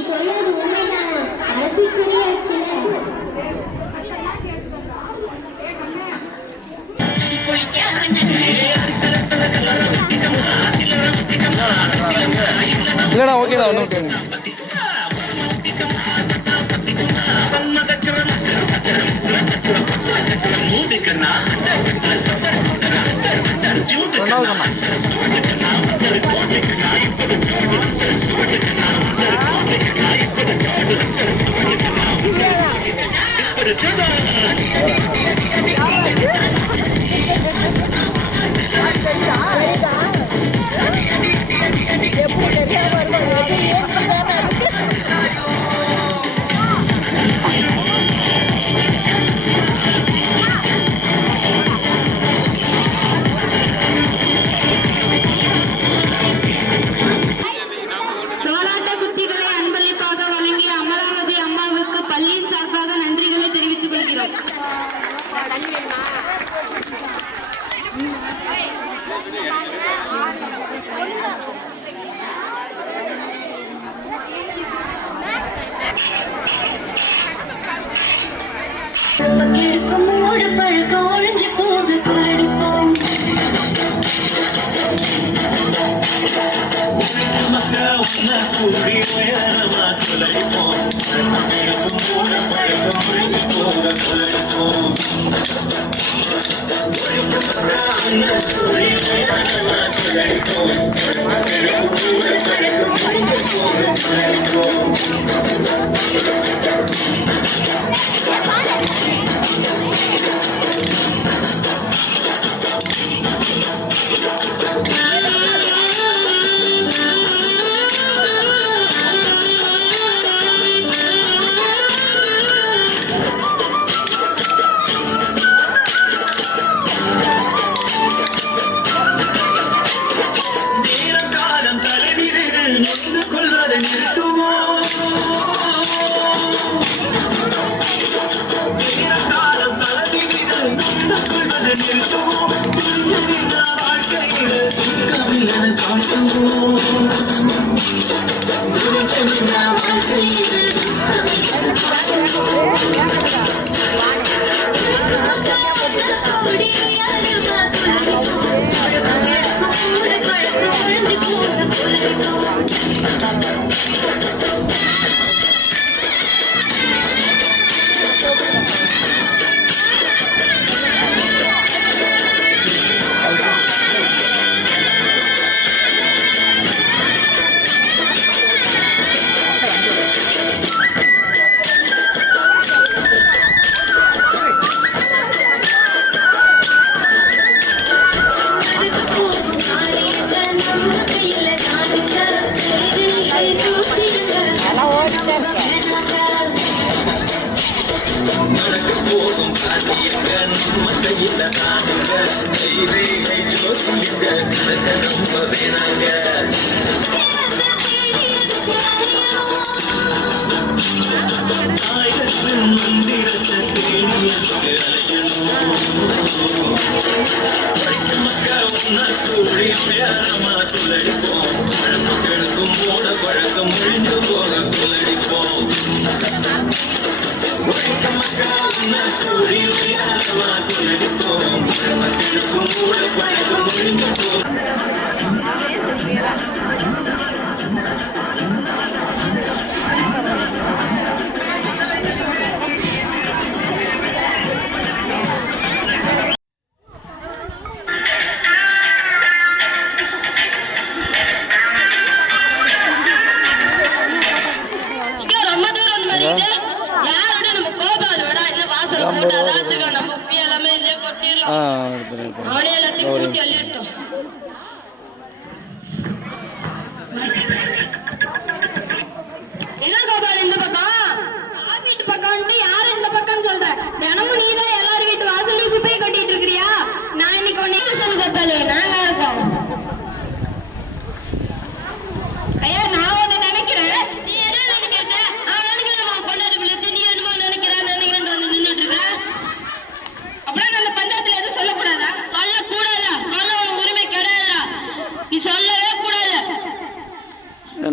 சொல்றது உண்மைதான். அரசுக்குரிய ஆட்சியில இல்லடா ஓகேடா ஒன்றும் ஓகே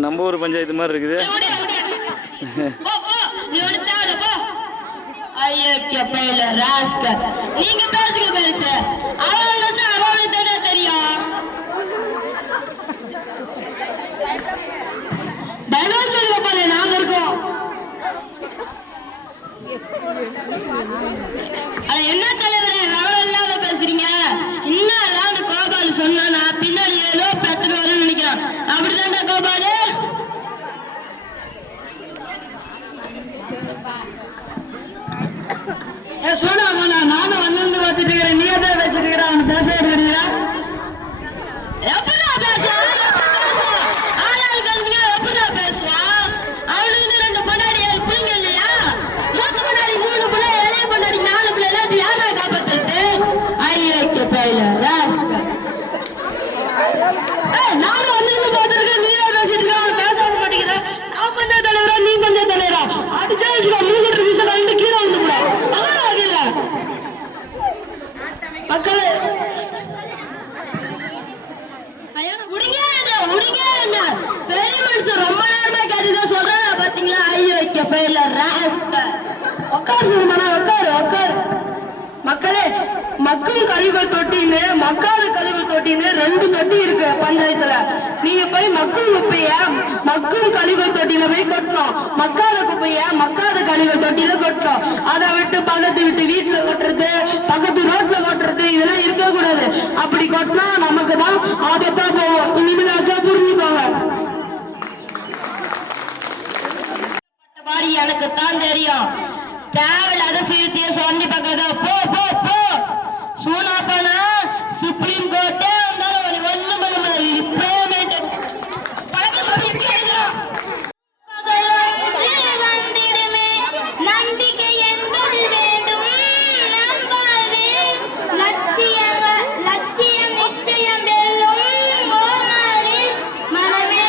நம்ம ஊர் பஞ்சாயத்து மாதிரி இருக்குது. போ போ, நீ ஒண்ணு தேவையில்ல போ. ஐயோ கெப்பையில ராஸ்கர், நீங்க பேசுங்க பெருசு. அவன் கஷ்டம் அவனுக்கு தானே தெரியும். டைலாக் சொல்லுங்க பாரு, நாங்க இருக்கோம். அட என்ன தலைவரே விவரம் இல்லாத பேசுறீங்க. இன்னும் எல்லாம் அந்த கோபால் சொன்னா பின்னாடி ஏதோ பிரச்சனை வரும்னு நினைக்கிறான். அப்படிதானே கோபாலு? சொன்னா நானும் வந்து பார்த்துட்டு இருக்கிறேன். நீ எதாவது வச்சுட்டு இருக்கிற அவன் பேச எடுக்கிறீங்களா? எப்படா பேசுவான்? ஆளாளுக்கு எப்படா பேசுவான்? அவனுக்கு 2 பொண்டாடி 7 பிள்ளைங்க இல்லையா? மூத்த பொண்டாடி 3 பிள்ளை, இளைய பொண்டாடி 4 பிள்ளை. எல்லாத்தையும் யாரா காப்பாத்துறது? ஐயோ பையில ராஸ்கர். நானும் வந்து பார்த்துருக்கேன். நீ ஏதாவது பேசிட்டு இருக்க அவன் பேச விட மாட்டேங்கிற. நான் பஞ்சா தலைவரா நீ பஞ்சா தலைவரா? அடிச்சா வச்சுக்கோ 3 வீசல ரெண்டு கீழே வந்து கூட அதான் ஆகல மக்களே. பெரிய மனுஷன் ரொம்ப நேரமா கருதான் சொல்றேன் பாத்தீங்களா? ஐயோ பையில ராஸ்கர். உட்காரு சொல்லுமாண்ணா, உட்காரு உட்காரு. மக்களே, மக்கும் கழிவுகள் தொட்டின்னு மக்காத கழிவுகள் தொட்டின்னு 2 தொட்டி இருக்கு பஞ்சாயத்துல. நீங்க போய் மக்கும் குப்பைய மக்கும் கழிவுகள் தொட்டியில போய் கொட்டணும். மக்காத குப்பைய மக்காத கழிவுகள் தொட்டியில கொட்டணும். அதை விட்டு பக்கத்து விட்டு வீட்டுல கொட்டுறது, பக்கத்து ரோட்ல கொட்டுறது இதெல்லாம் இருக்க கூடாது. அப்படி கொட்டினா நமக்கு தான் ஆபத்தா போவோம். இனிமேலாச்சா புரிஞ்சுக்கோங்க. பாடி எனக்கு தான் தெரியும். தேவையில்லாத சீர்த்திய சொல்லி பக்கதோ போ போ போ. சூனாப்பனா சுப்ரீம் கோர்ட்டே வந்தாலும் ஒண்ணு பண்ண முடியாது. இப்பேமெண்ட் பழக்கம் பிடிச்சி எடுக்கலாம். நம்பிக்கை என்பது வேண்டும். நம்பாவில் லட்சியம் நிச்சயம் வெல்லும். ஓமாவில் மனமே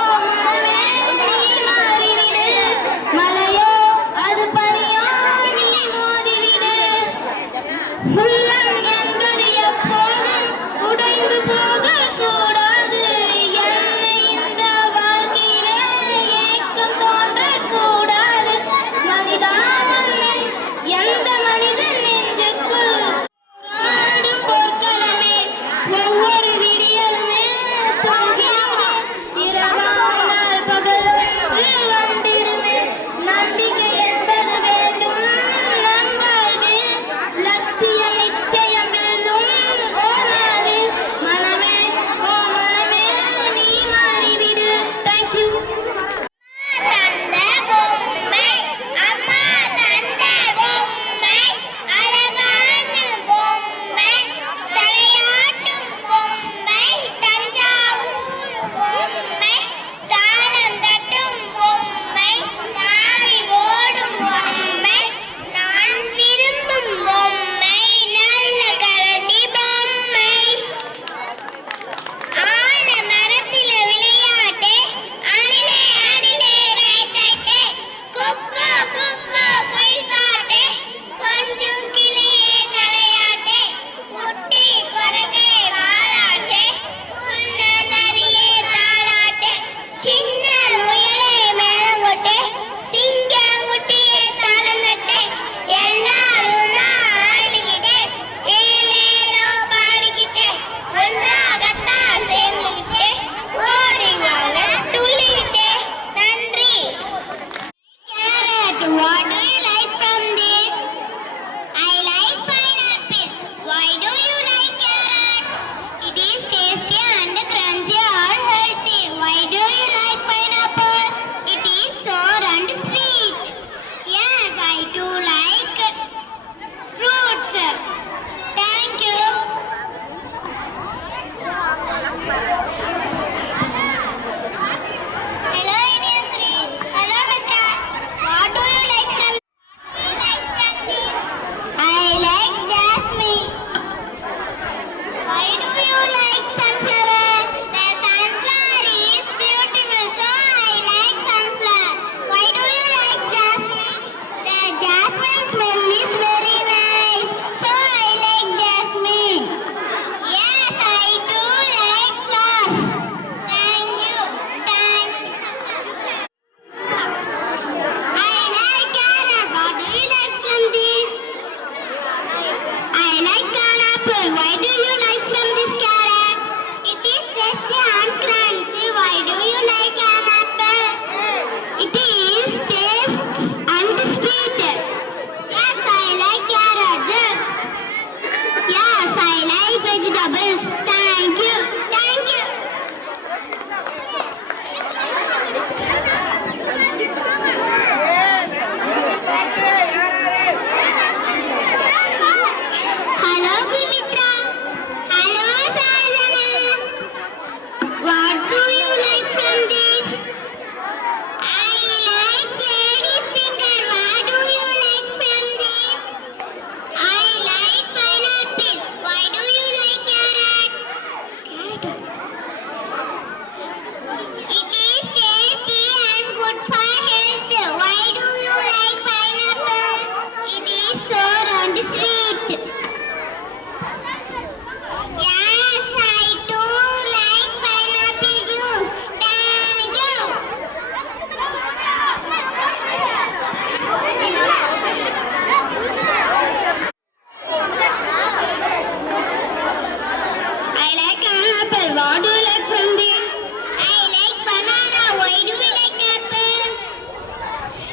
ஓமாவே நீ மாறிவிடு. மலையோ அது பனியோ நீ மோதிவிடு.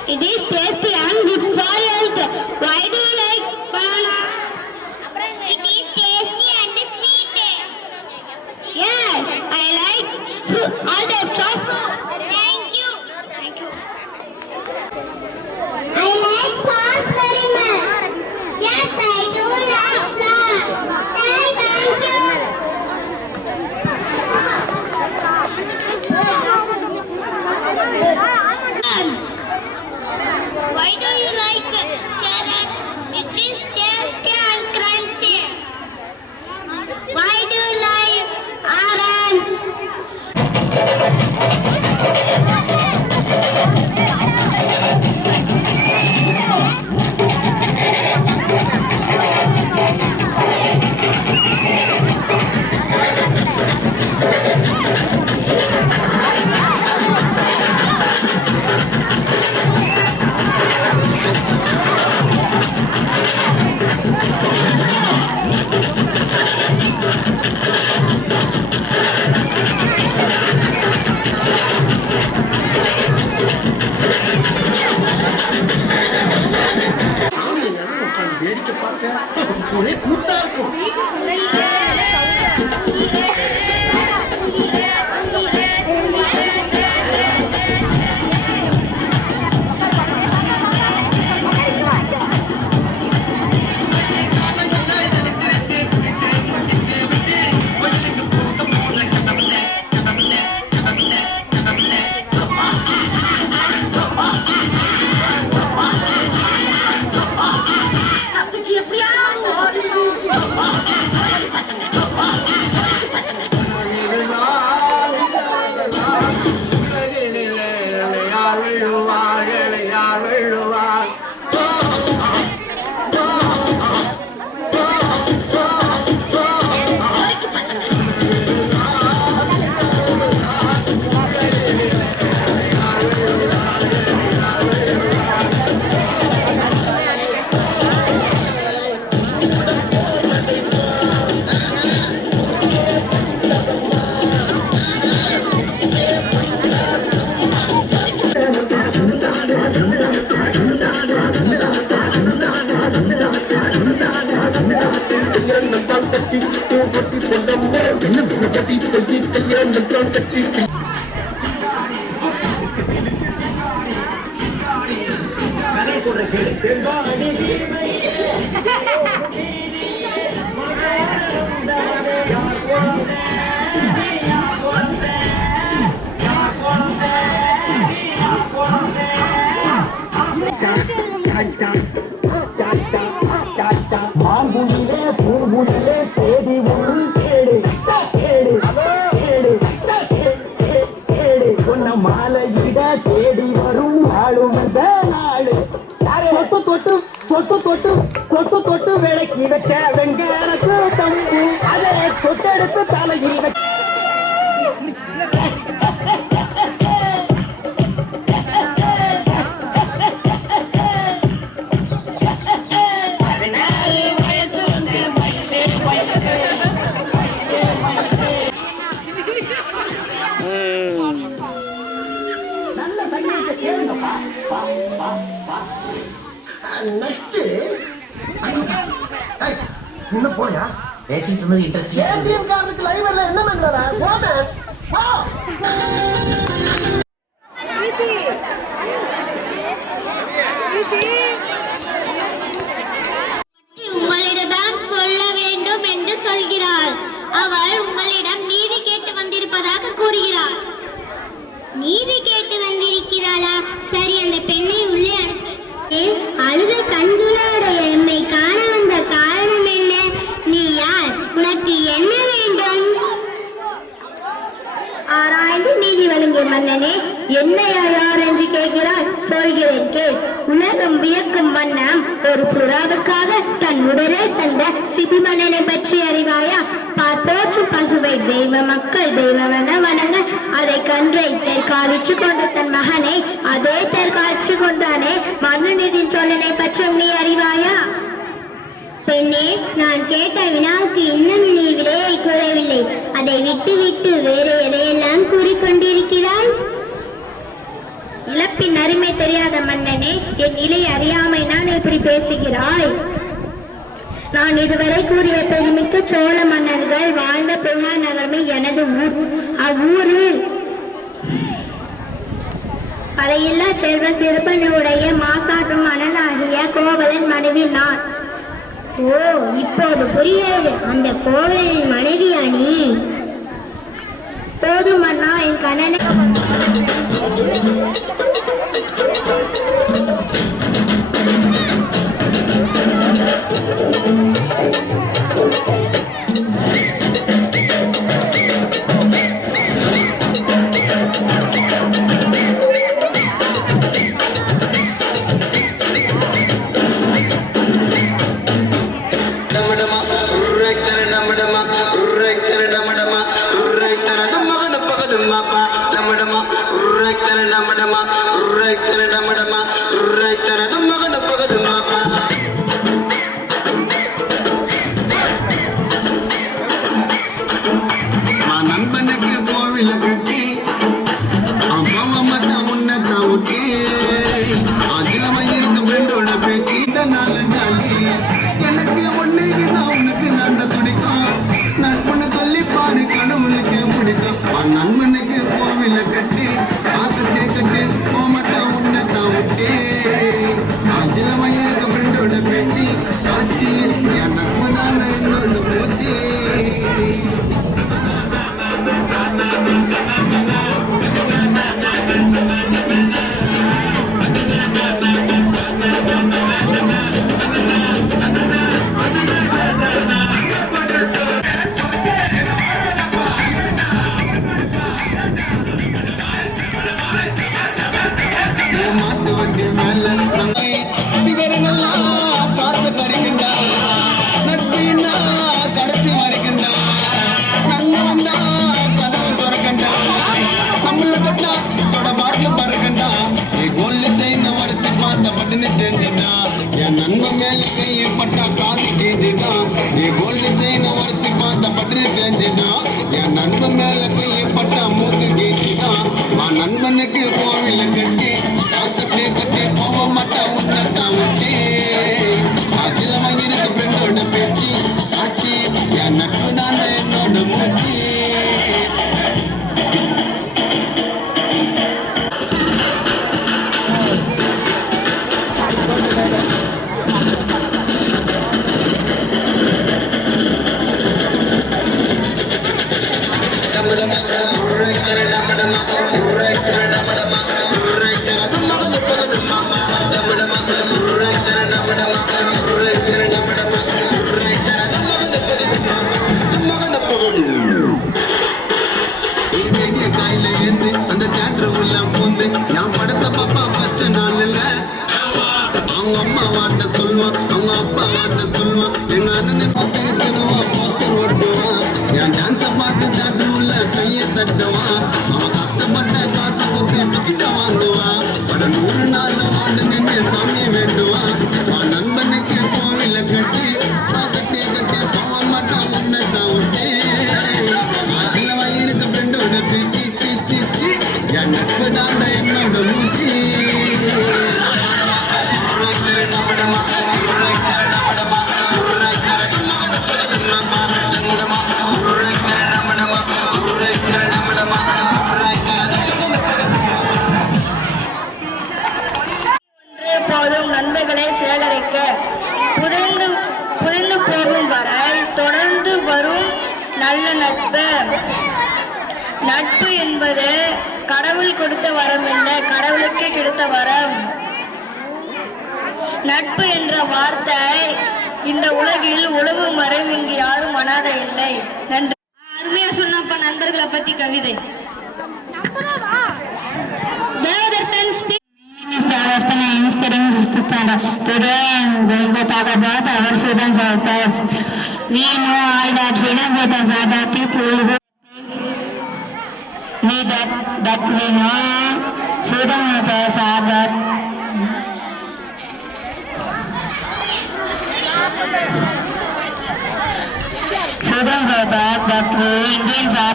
It is tasty and good for health. Why do you like banana? It is tasty and sweet. Yes, I like all types of fruit. Thank you. Thank you. I like plants very much. Yes, I do like plants. Thank you. Why do you like carrot? It is tasty and crunchy. Why do you like orange? வேடிக்கை பார்க்க ஒரே கூட்டா இருக்கும். மாலையிட தேடி வரும் நாளும் நாள் தொட்டு தொட்டு தொட்டு தொட்டு தொட்டு தொட்டு விளக்கி வச்ச வெங்காயத்து தம்பு அதை தொட்டெடுத்து தலையில் வச்ச இன்னும் போயா பேசிட்டு இருந்தது இன்ட்ரெஸ்டிங்கா ஏடிஎம் கார்டுக்கு லைவ் இல்ல என்ன பண்றடா போமே போ உங்களிடம் சொல்ல வேண்டும் என்று சொல்கிறாள். அவள் உங்களிடம் நீதி கேட்டு வந்திருப்பதாக கூறுகிறாள். நீதி கேட்டு வந்திருக்கிறாளா? சரி, அந்த பெண்ணை உள்ளே அனுப்பு. அழுத கண்களோட எம்மை காண வந்த காரணம் என்ன? நீ யார்? உனக்கு என்ன வேண்டும்? ஆராய்ந்து நீதி வழங்கிய மன்னனே, என்னை யார் என்று கேட்கிறார். சொல்கிறேன் கேள். உலகம் வியக்கும் வண்ணம் ஒரு புறாவுக்காக தன் உடலை தந்த சிபிமன்னனை பற்றி அறிவாயா? பார்ப்போற்று பசுவை தெய்வ மக்கள் தெய்வமென வணங்க அதை கன்றை தெற்காலிச்சு கொண்ட தன் மகனை அதே தெற்காலிச்சு கொண்டானே மன்னனின் சொல்லனை பற்றி நீ அறிவாயா? பெண்ணே, நான் கேட்ட வினாவுக்கு இன்னும் நீ விடையை கூறவில்லை. அதை விட்டு விட்டு வேறு எதையெல்லாம் கூறிக்கொண்டிருக்கிறாய்? இழப்பின் அருமை தெரியாத மன்னனே, என் நிலை அறியாமைதான் இப்படி பேசுகிறாய். நான் இதுவரை கூறிய பெருமிக்க சோழ மன்னர்கள் வாழ்ந்த புகார் நகரமே எனது ஊர். அவ்வூரில் படையில்லா செல்வ சிறுபனுடைய மாசாற்றும் மணலாகிய கோவலன் மனைவி நான். ஓ, இப்போது புரியாது. அந்த கோவலனின் மனைவியா நீ? போதும் அண்ணா, என் கண்ணனை நண்பனுக்கு கோவில கட்டி அம்மா மட்டும் உன்னை தவிட்டு அதுல இருக்க ஃப்ரெண்டோட பேச்சு நாலு ஜாலி எனக்கு ஒண்ணு உனக்கு நண்ட துடிக்கும் நட்புன்னு சொல்லி பாரு கடவுளுக்கு பிடிக்கும் நண்பனுக்கு கோவில கட்டி ஆக்கட்டே கட்டி மட்டும் உன்னை தவிட்டு அதுல இருக்க ஃப்ரெண்டோட பேச்சு ஆச்சு என் நட்பு தான் இன்னொன்று போச்சு. மாட்டு வண்டி மேல காசு பறிக்கண்டா நட்பின்னா கடைசி வரைக்கண்டா நன்மை வந்தா கதவு திறக்கண்டா நம்மள தொட்டா சொட பாட்டில் பறக்கண்டா கோல்ல செயின் வரிசை பார்த்த பட்டுன்னு தெரிஞ்சிட்டா என் நண்பன் மேல கையை பட்டா காசு கேஞ்சிட்டா கோல்ல செயின் வரிசை பார்த்த பட்டுன்னு தெரிஞ்சிட்டா என் நண்பன் மேல கையை பட்டா மூக்கு கேஞ்சிட்டா நண்பனுக்கு கோவில கட்டி காத்துட்டே கட்டி போக மாட்டேன் உன்னட்டா விட்டு அதுல இருக்க பெண்ணோட பேச்சு ஆச்சு என் நட்பு தான் என்னோட மூச்சு. அந்த தியேட்டர் உள்ள பூந்து என் படத்தை பாப்பா ஃபர்ஸ்ட் நாள்ல அவங்க அம்மா வாட்ட சொல்லுவான் அவங்க அப்பா வாட்ட சொல்லுவான் எங்க அண்ணனை பார்த்து எடுத்துருவான் போஸ்டர் ஓட்டுவான் என் டான்ஸை பார்த்து தியேட்டர் உள்ள கையை தட்டுவான் அவன் கஷ்டப்பட்ட காசை கொடுத்து டிக்கெட்டை வாங்குவான் பட 100 நாள் வாண்டு நின்று சாமியை வேண்டுவான் நண்பனுக்கு கோவில கட்டி கட்டி கட்டி போக மாட்டான் உன்னை தவிட்டு அதுல வயிறுக்கு ஃப்ரெண்டோட பேச்சு என் நட்பு தாண்ட என்னோட மூச்சு. போதும் நண்பர்களை சேகரிக்க புரிந்து போகும் வரை தொடர்ந்து வரும் நல்ல நட்பு. நட்பு என்பது கடவுள் கொடுத்த வரம் இல்லை, கடவுளுக்கு கிடைத்த வரம். நட்பு என்ற வார்த்தை இந்த உலகில் உழவும் வரை இங்கு யாரும் அனாதை இல்லை. நன்றி. அருமையா சொன்னப்ப நண்பர்களை பத்தி கவிதை. Today I am going to talk about our students of class. We know all that freedom with are the people who that we know freedom with us are that freedom with us that we Indians are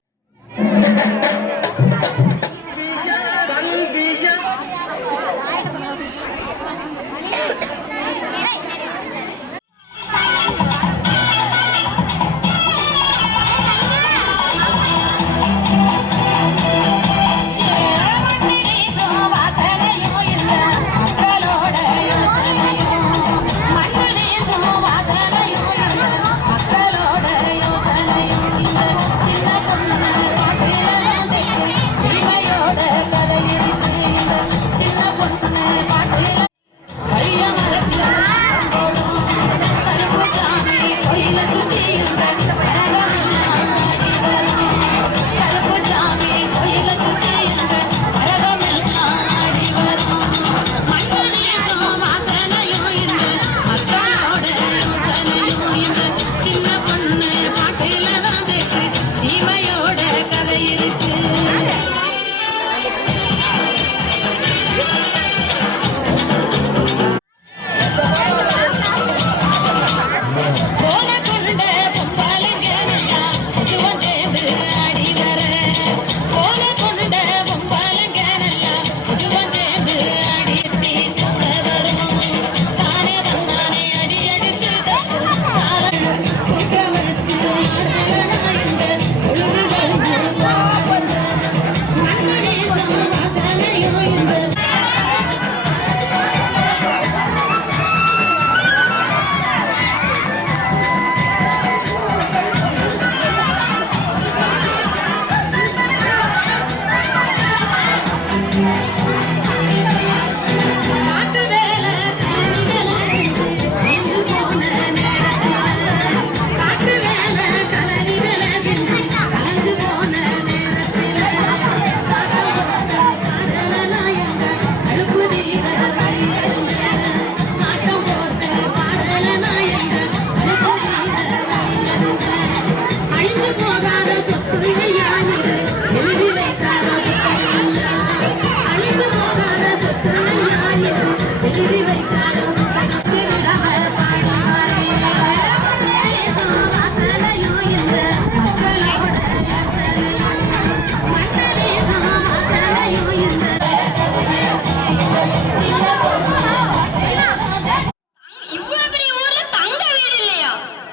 இவ்வளவு பெரிய ஊர்ல தங்க வீடு இல்லையா?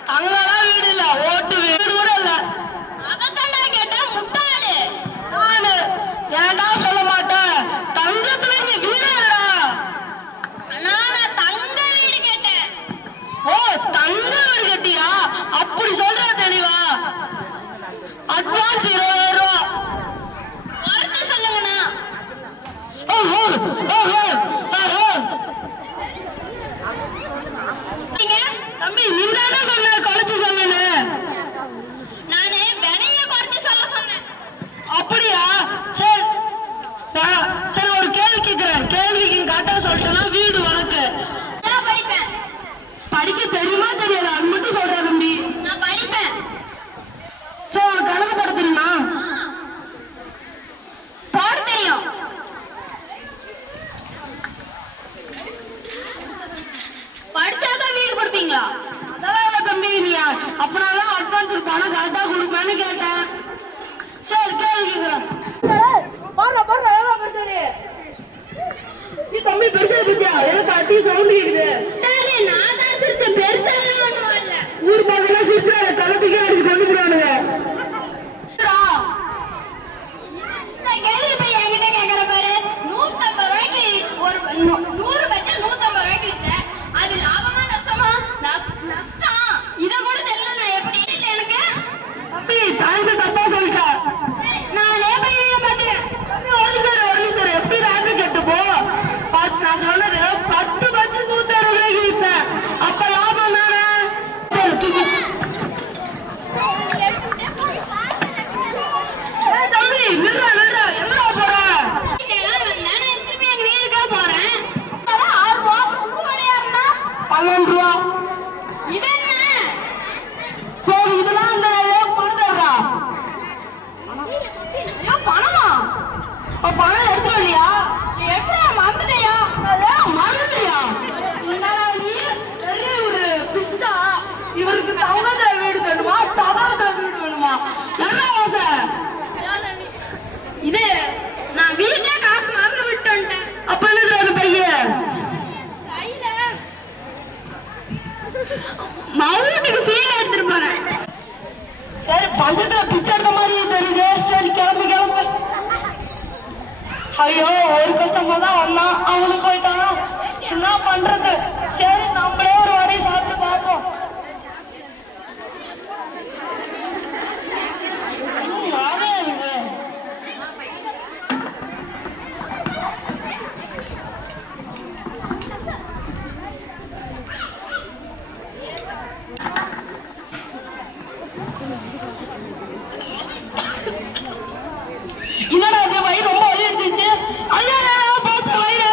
தங்கலாம் வீடு இல்ல, ஓட்டு வீடு கூட இல்ல. அதத்தாண்டா கேட்டா முட்டாளு. நானு ஏன்டா சொல்ல மாட்டேன், தங்கத்துல இங்க வீடு இல்லடா. நான் தங்க வீடு கேட்டேன். ஓ, தங்க வீடு கட்டியா? அப்படி சொல்ற தெளிவா? அட்வான்ஸ் 20,000 ரூபா. குறைச்சு சொல்லுங்கண்ணா. ஓஹோ, ஓஹோ, ஓஹோ. நீங்க தம்பி, நீ தானே சொன்ன குறைச்சு சொன்னேன்னு? நானு விலைய குறைச்சு சொல்ல சொன்னேன். அப்படியா? சரி, சரி, ஒரு கேள்வி கேட்கிறேன். கேள்விக்கு கரெக்டா சொல்லிட்டேன்னா வீடு உனக்கு. நான் படிப்பேன். படிக்க தெரியுமா தெரியல, அது மட்டும் சொல்ற தம்பி. நான் படிப்பேன். சரி, உனக்கு கணக்கு போட தெரியுமா? போட தெரியும். படிச்சாதான் வீடு கொடுப்பீங்களா? அதெல்லாம் இல்ல தம்பி, நீ அப்படினாலும் அட்வான்ஸ் பணம் கரெக்டா கொடுப்பேன்னு கேட்டேன். சரி, கேள்வி கேட்கிறேன். நீ தம்பி பெருசா பத்தியா? எனக்கு அதிக சவுண்ட் கேக்குது. டேய், நான் தான் சிரிச்சேன். பெருசாலாம் ஒண்ணும் இல்ல. ஊர் மக்கள் சிரிச்சா தளத்துக்கே அடிச்சு கொண்டு போடுவானுங்க. இந்த கேள்வி போய் என்கிட்ட கேக்குற பாரு. 150 ரூபாய்க்கு ஒரு 100 வச்சு 150 ரூபாய்க்கு வித்தேன். அது லாபமா நஷ்டமா? நஷ்டம். இத கூட தெரியல, நான் எப்படி இல்ல எனக்கு. தம்பி, டான்ஸ் தப்பா சொல்லிட்ட. நானே போய் வீட பாத்துக்கிறேன். தம்பி, ஒரு நிமிஷம் எப்படி டான்ஸ் கெட்டு போ? நான் சொன்னது 10 வச்சு 160 ரூபாய்க்கு வித்தேன். அப்ப லாபம் தானே? தம்பி, நில்றா, எங்கடா போற? இதெல்லாம் வந்தா நான் திரும்பி எங்க வீட்டுக்கு போறேன். அதான் 6 ரூபா சுக்கு வடையா இருந்தா 12 ரூபா. இது என்ன? சரி, இதெல்லாம் அந்த கொடுத்துடுறா. ஐயோ, பணமா? பணம் எடுத்துட்டு இல்லையா? எப்படா மறந்துட்டியா? மறுபடியா? என்னடா நீ பெரிய ஒரு பிஸ்தா. இவருக்கு தங்கத்துல வீடு வேணுமா, தகரத்துல வீடு வேணுமா? என்ன ஆசை? இது நான் வீட்ல காசு மறந்து விட்டு வந்துட்டேன். அப்ப என்னது அந்த பையன்? கையில மவுட்டுக்கு சீலை எடுத்துட்டு போனேன். சரி, பஞ்சத்துல பிச்சை எடுத்த மாதிரி தெரியுது. சரி, கிளம்பு. ஐயோ, ஒரு கஷ்டமா தான் வந்தான், அவனுக்கு போயிட்டான். என்ன பண்றது? சரி, நம்மளே ஒரு வரையை சாப்பிட்டு பார்ப்போம். நானே இருக்கு. என்னடா இது, வயிறு ரொம்ப வலி எடுத்துச்சு. ஐயா, போச்சு வயிறு.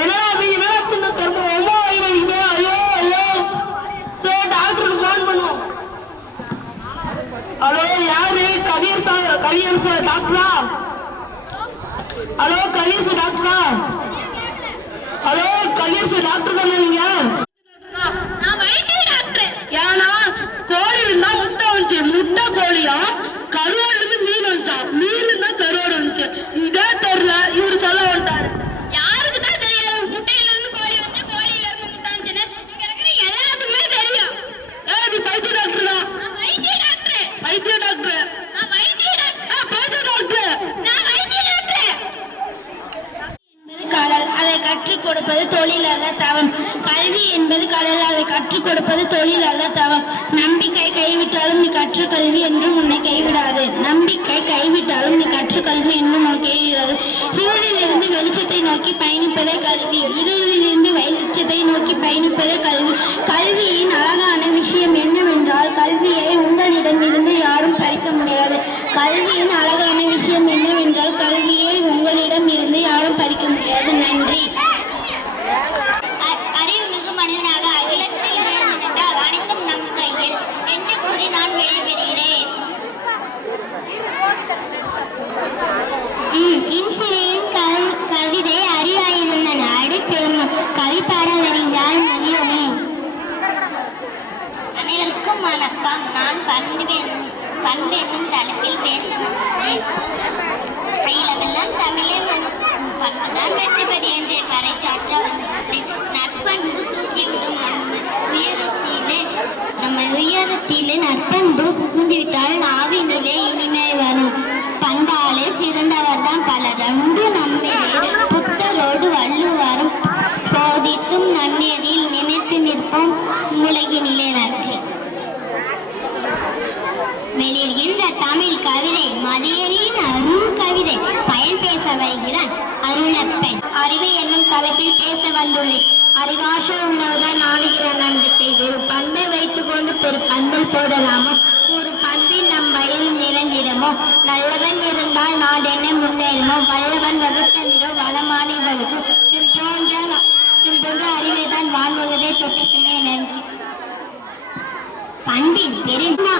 என்னடா அது, என்னடா தின்ன கரும்பு ரொம்ப வயிறு வலிக்குது. ஐயோ. சரி, டாக்டருக்கு ஃபோன் பண்ணுவோம். ஹலோ, யாரு? கவியர் சார் டாக்டரா? ஹலோ, கவியர் சார் டாக்டரா? ஹலோ, கவியர் சார் டாக்டர் தானே நீங்க? நான் வைத்திய டாக்டர். ஏன்னா கோழி இருந்தா முட்டை வந்துச்சு, முட்டை கோழியா? கருவாடு இருந்து மீன் வந்துச்சா, மீன் இருந்தா கருவாடு வந்துச்சு. இதே தெரியல, இவரு சொல்ல வந்துட்டாரு. யாருக்கு தான் தெரியாது முட்டையில இருந்து கோழி வந்து கோழியில இருந்து முட்டை வந்துச்சுன்னு? இங்க இருக்கிற எல்லாத்துக்குமே தெரியும். நீ பைத்திய டாக்டர் தான். நான் வைத்திய டாக்டர். பைத்திய டாக்டர். நான் வைத்திய டாக்டர். பைத்திய டாக்டர். நான் வைத்திய டாக்டர். கடல், அதை கற்றுக் கொடுப்பது தொழில் அல்ல தவம். கல்வி என்பது கடல், அதை கற்றுக் கொடுப்பது தொழில் அல்ல தவம். நம்பிக்கை கைவிட்டாலும் நீ கற்ற கல்வி என்றும் உன்னை கைவிடாது. நம்பிக்கை கைவிட்டாலும் நீ கற்ற பண்பு என்னும் தலைப்பில் பேச வந்தேன். அகிலமெல்லாம் தமிழே பண்புதான் வெற்றிபடி என்று பறைசாற்ற வந்துள்ளேன். நற்பண்பு தூக்கிவிடும் நம்ம உயரத்திலே நற்பண்பு புகுந்துவிட்டால் நாவினிலே இனிமை வரும். பண்பாலே சிறந்தவர் தான் பலர் அன்பு நம்மிலே புத்தரோடு வள்ளுவரும் போதித்தும் நன்னெறியில் நினைத்து நிற்போம் உலகினிலே நன்றி. வெளியிடுகின்ற தமிழ் கவிதை மதியரின் அருள் கவிதை பயன் பேச வருகிறான் அருளப்பன். அறிவு என்னும் தலைப்பில் பேச வந்துள்ளேன். அறிவாச உணவுதான் ஆளுகிற நம்பிக்கை. ஒரு பண்பை வைத்துக் கொண்டு பெரு பண்பில் போடலாமோ? ஒரு பண்பில் நம் வயிறு நிறைந்திடமோ? நல்லவன் இருந்தால் நாடென்ன முன்னேறுமோ? வல்லவன் வகுத்தனிடோ வளமான இவளுக்கு போன்ற அறிவை தான் வாழ்வதை தொற்றுக்கின்றேன் நன்றி. பண்பின் பெருமா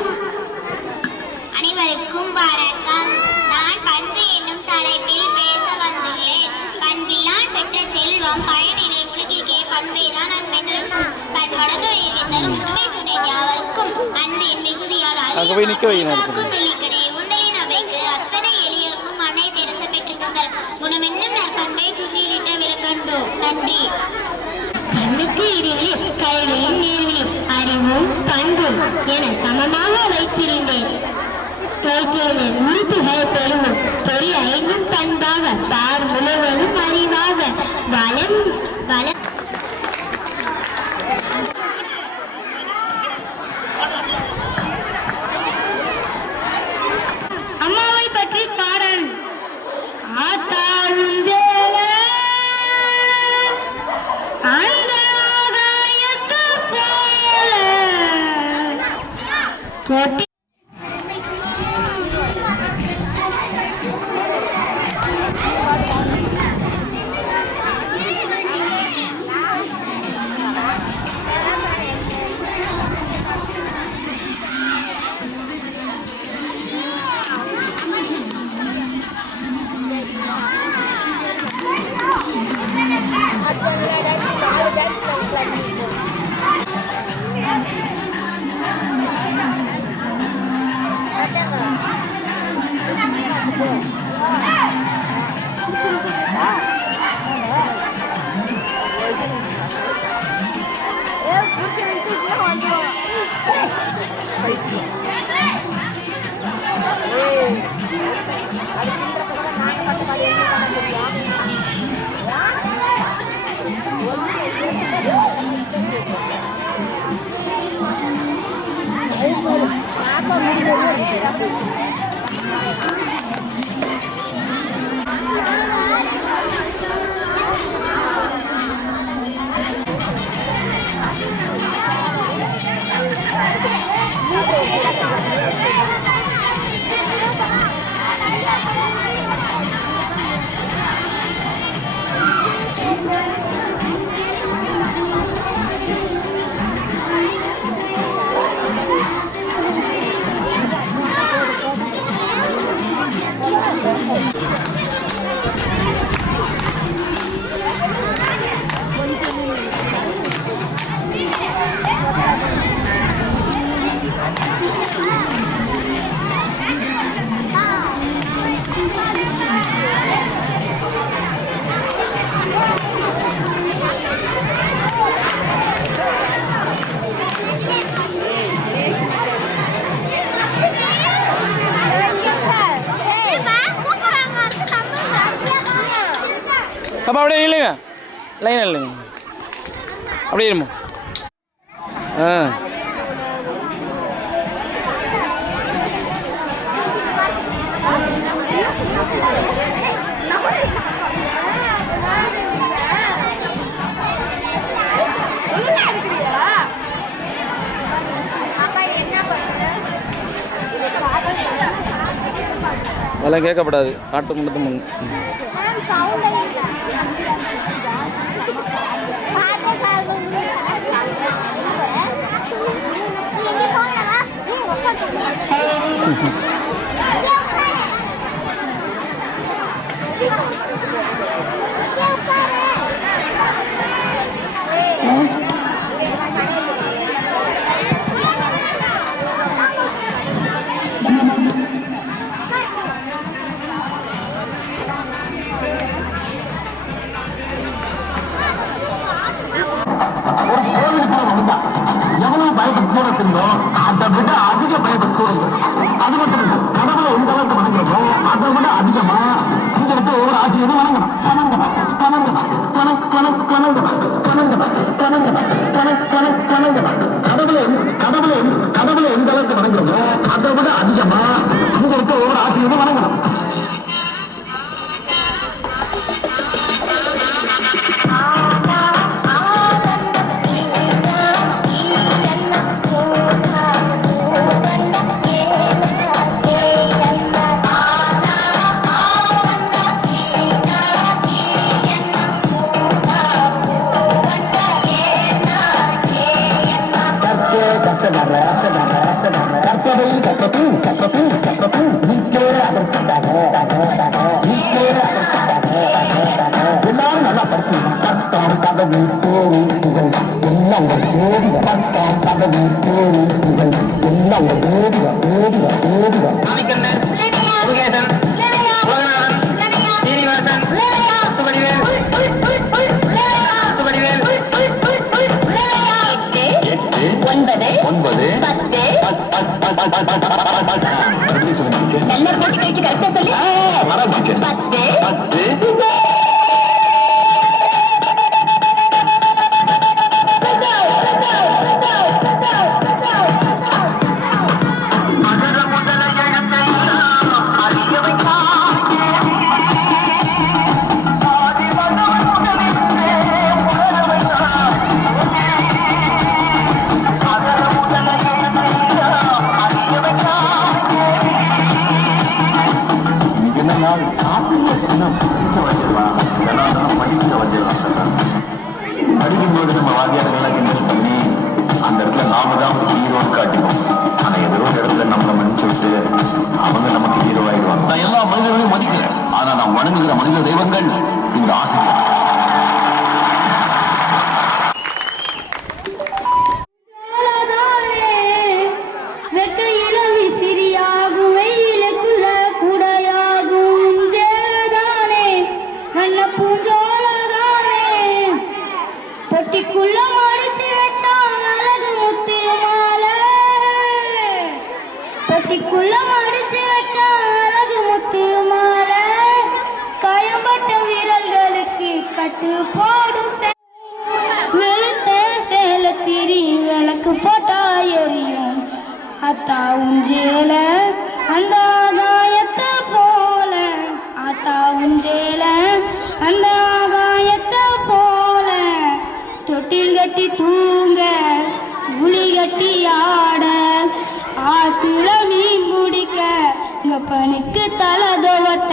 அனைவருக்கும் வணக்கம். நான் பண்பு என்னும் தலைப்பில் பேச வந்துள்ளேன். பண்பில்லான் பெற்ற செல்வம் பயனிலே உலகிற்கே பண்பேதான் அன்பென்று பன்மடங்கு தரும் உண்மை சொன்னேன் யாவருக்கும் அன்பின் மிகுதியால் வெள்ளிக்கடை உந்தலின் அவைக்கு அத்தனை எளியோருக்கும் அன்னை தெரச பெற்று தந்தால் குணமென்னும் நற்பண்பை குறியிட்ட விளக்கன்றோம். நன்றி. கண்ணுக்கு இடையே கல்வியும் நேர்வியும் அறிவும் பண்பும் என சமமாக வைத்திருந்தேன். உறுப்புகள் பெருமும் பொறி ஐந்தும் பண்பாக பார் முழுவதும் அறிவாக வளம் அம்மாவை பற்றி பாடல். ஆத்தாவுஞ்சேல அந்த ஆகாயத்து போல கோட்டி அப்போ அப்படியே இல்லைங்க லைனாக இல்லைங்க அப்படியே இருமா. அதெல்லாம் கேட்கப்படாது. காட்டு மட்டும் அனுபவத்திலும் அதை விட அதிக பயப்படுத்துவாங்க. அது மட்டும் இல்லை, கடவுளை எந்த அளவுக்கு வணங்குறோமோ அதை விட அதிகமா இங்க இருக்க ஒவ்வொரு ஆசிரியரும் வணங்கணும். கடவுளை எந்த அளவுக்கு வணங்குறோமோ அதை விட அதிகமா இங்க இருக்க ஒவ்வொரு ஆசிரியரும் வணங்கணும். எல்லாரும் நல்லா படிச்சு பத்தாம் பதவி பேரு புகழ் எல்லாம் பத்தாம் பதவி பேரு புகழ் எல்லாம் ஒன்பது நல்லா போட்டு கழிச்சு கரெக்டா சொல்லி 10 படிக்கும்போது நம்ம வாத்தியாரெல்லாம் கிண்டல் பண்ணி அந்த இடத்துல நாம தான் ஹீரோன்னு காட்டினோம். ஆனா ஏதோ ஒரு இடத்துல நம்மளை மன்னிச்சுட்டு அவங்க நமக்கு ஹீரோ ஆயிடுவாங்க. நான் எல்லா மனிதர்களையும் மதிக்கிறேன். ஆனா நான் வணங்குகிற மனித தெய்வங்கள் இந்த ஆசிரியர். பொட்டிக்குள்ள மடிச்சு வச்சான் அழகு முத்து மாலை, பொட்டிக்குள்ள மடிச்சு வச்சான் அழகு முத்து மாலை, காயம்பட்ட வீரர்களுக்கு கட்டு போடும் வெளுத்த சேல திரி விளக்கு போட்டா எரியும் அத்தா உஞ்சேல அந்த ஆகாயத்தை போல, அத்தா உஞ்சேல அந்த ஆகாயத்தை போல, தொட்டில் கட்டி தூங்க புலி கட்டி ஆட ஆத்துல மீன் குடிக்க கப்பனுக்கு தலை தோவத்த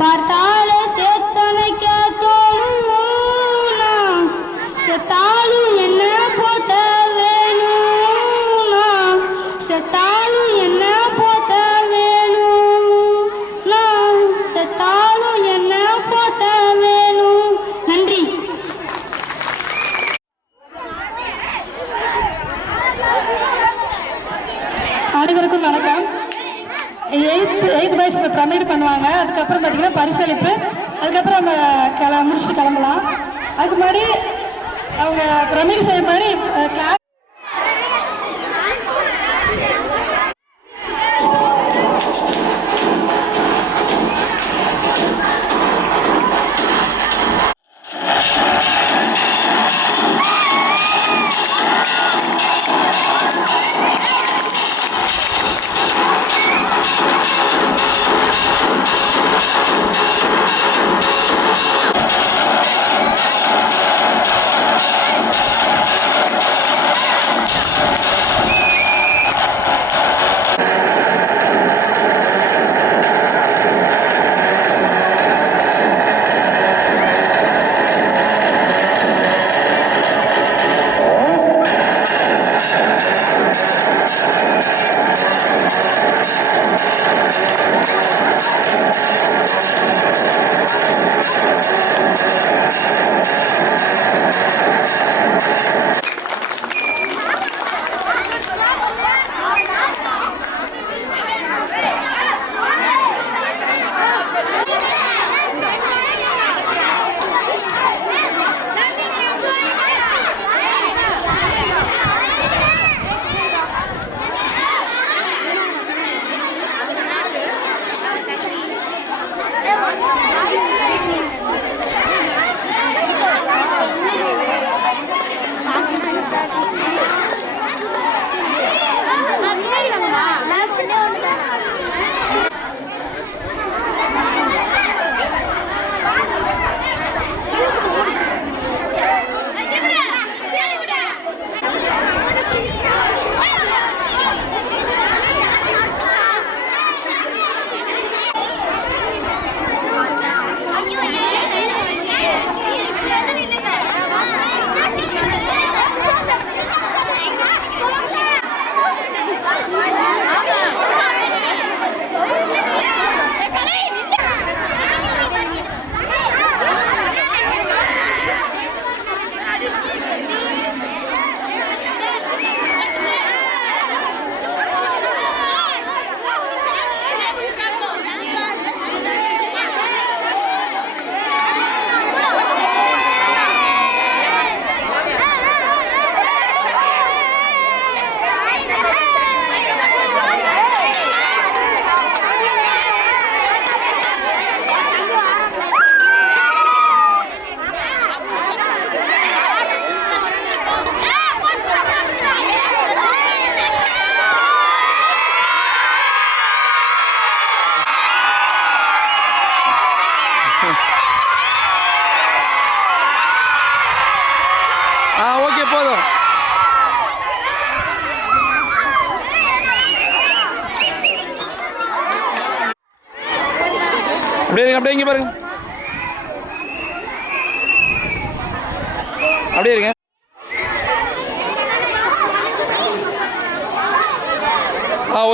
பார்த்தால சேத்தமைக்க தோணும், செத்தாலும் என்ன போத்த வேணும், செத்தாலும் என்ன போத்த வேணும், செத்தாலும் என்ன போத்த வேணும். நன்றி. அனைவருக்கும் வணக்கம். 8th பாய்ஸ் ப்ரமேட் பண்ணுவாங்க. அதுக்கப்புறம் பார்த்தீங்கன்னா பரிசளிப்பு. அதுக்கப்புறம் நம்ம முடிச்சுட்டு கிளம்பலாம். அதுக்கு முன்னாடி அவங்க ப்ரமேட் செய்ய மாதிரி கிளாஸ் அப்படியே இங்கே பாருங்க. அப்படியே இருங்க.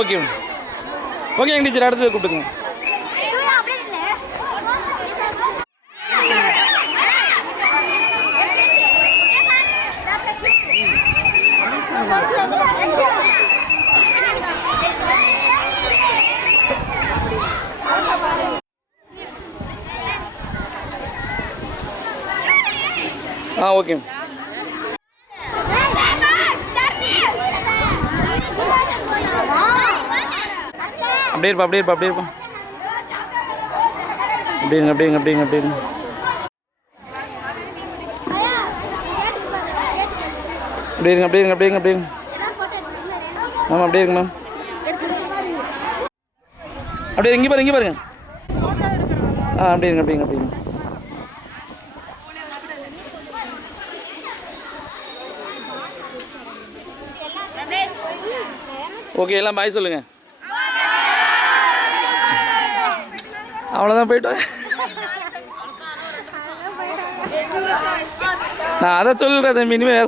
ஓகே ஓகே டீச்சர், அடுத்தது கூப்பிட்டுங்க. ஓகே அப்படியே இருப்பா அப்படியே இருப்பா அப்படியே இருப்பா. அப்படிங்க அப்படிங்க அப்படிங்க அப்படிங்க. அப்படியே இருங்க அப்படியே இருங்க அப்படியே இருங்க அப்படியே இருங்க. மேம் அப்படியே இருங்க மேம். அப்படியே இங்கே பாருங்க இங்கே பாருங்க. அப்படியே இருங்க அப்படிங்க அப்படிங்க. ஓகே எல்லாம் பாய் சொல்லுங்க. அவ்வளோதான் போயிட்டு நான் அதை சொல்கிறேன் தம்பி, இனிமேல்